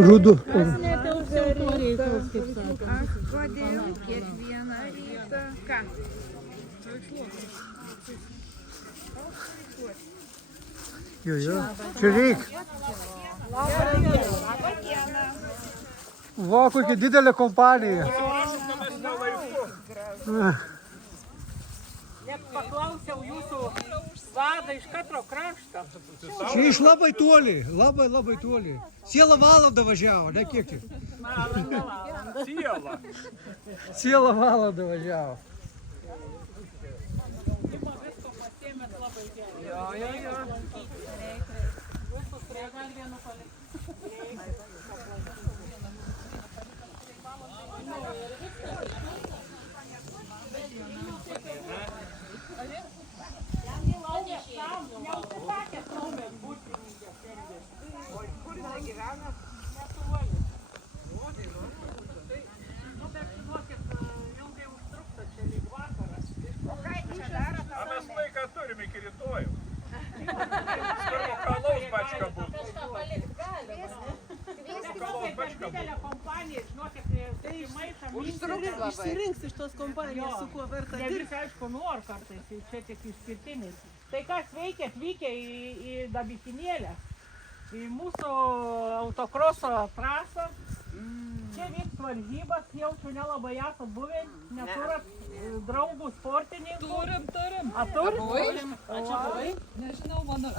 Rudu. Ach, kodėl kiekvieną rytą? Ką? Jo. Čia reik. Labą dieną. Va, kokia didelė kompanija. Net paklausiau jūsų vadą iš katro krašto. Čia iš labai toli, labai toli. Cielą valandą važiavo, ne kiek tik. Cielą valandą važiavo. Visko pasiėmėt labai gerai. Jo. Visus prie gal vienu palikti. Mes laiką turime iki rytojų. Svarbu, kalaus bačka būtų. Didelė kompanija, žinokit, tai maišą Išsirinks iš tos kompanijos, su kuo verta ne dirbti. visi, aišku, nori kartais, čia tik išskirtinis. Tai kas veikia, atvykę į Dabikinėlę, į mūsų autokroso trasą. Čia vyks varžybas, jaučiu nelabai esat buvę, neturat draugų sportininkų. Turim. A turim? A čia buvai? Nežinau, mano, aš